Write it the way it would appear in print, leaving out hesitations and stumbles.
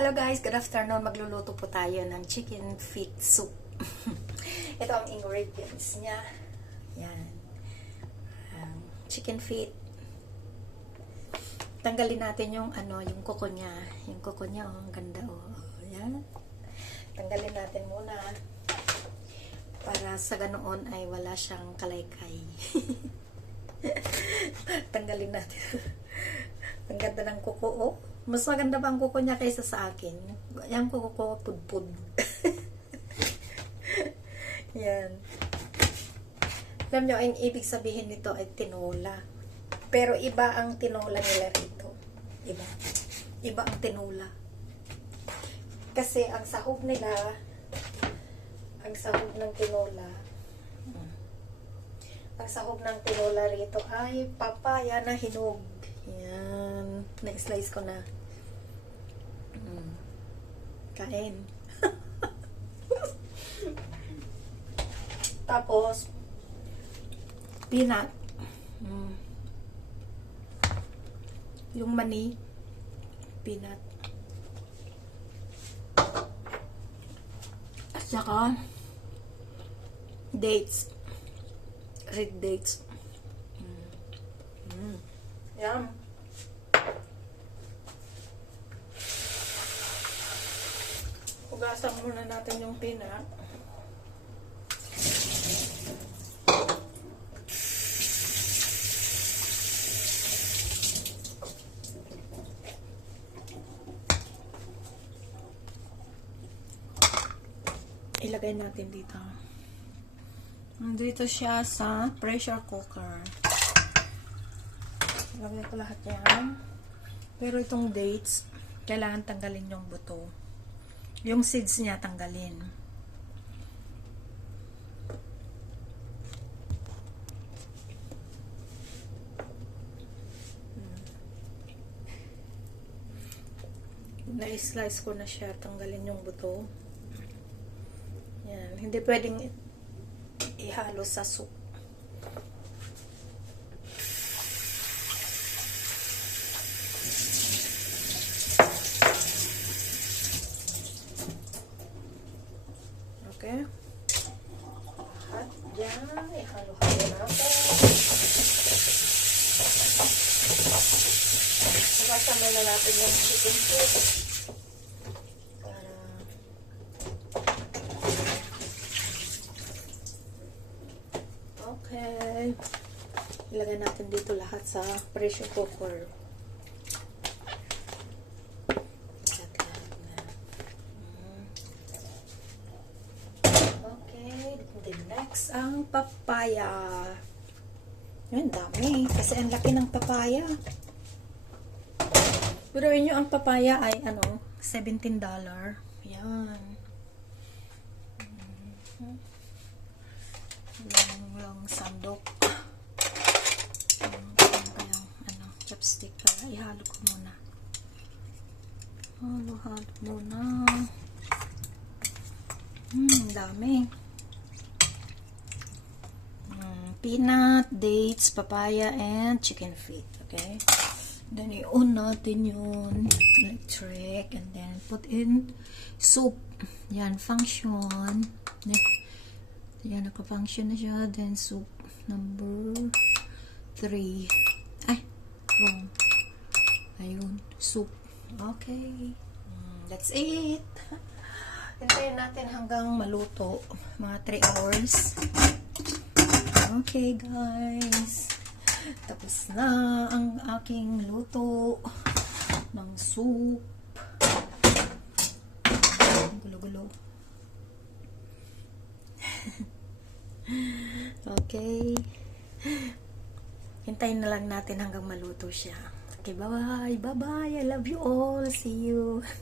Hello guys, good afternoon. Magluluto po tayo ng chicken feet soup. Ito ang ingredients niya. Yan. Chicken feet. Tanggalin natin yung yung kuko niya. Yung kuko niya, ang ganda Yan. Tanggalin natin muna para sa ganoon ay wala siyang kalaykay. Tanggalin natin. Ang ganda ng kuko, Mas maganda pa ang kuko niya kaysa sa akin. Yung kuko ko, pudpud. Yan. Alam nyo, ang ibig sabihin nito ay tinola. Pero iba ang tinola nila rito. Iba. Iba ang tinola. Kasi ang sahog nila, ang sahog ng tinola rito ay papaya na hinog. Yan. Nag-slice ko na. Kain. Tapos, peanut. Yung mani, peanut. At saka, dates. Red dates. Yan. Hugasan muna natin yung peanut. Ilagay natin dito. Dito siya sa pressure cooker. Ilagay ko lahat yan. Pero itong dates, kailangan tanggalin yung buto. Yung seeds niya tanggalin. Na-slice ko na siya. Tanggalin yung buto. Yan. Hindi pwedeng ihalo sa soup. Okay. At yan, ihalo-halo natin. Hugasan muna natin yung chicken feet. Okay. Ilagay natin dito lahat sa pressure cooker. The next, ang papaya. Yan, dami. Kasi ang laki ng papaya. Pero yun ang papaya ay, $17. Yan. Lang sandok. Chopstick pala. Ihalo ko muna. Halo-halo muna. Dami. Peanut, dates, papaya, and chicken feet. Okay? Then, i-on natin yun. Electric. And then, put in soup. Yan, function. Yan, naka-function na siya. Then, soup number 3. Ay, wrong. Ayun, soup. Okay. That's it. Hintayin natin hanggang maluto. Mga 3 hours. Okay, guys. Tapos na ang aking luto ng soup. Gulo-gulo. Okay. Hintayin na lang natin hanggang maluto siya. Okay, bye-bye. Bye-bye. I love you all. See you.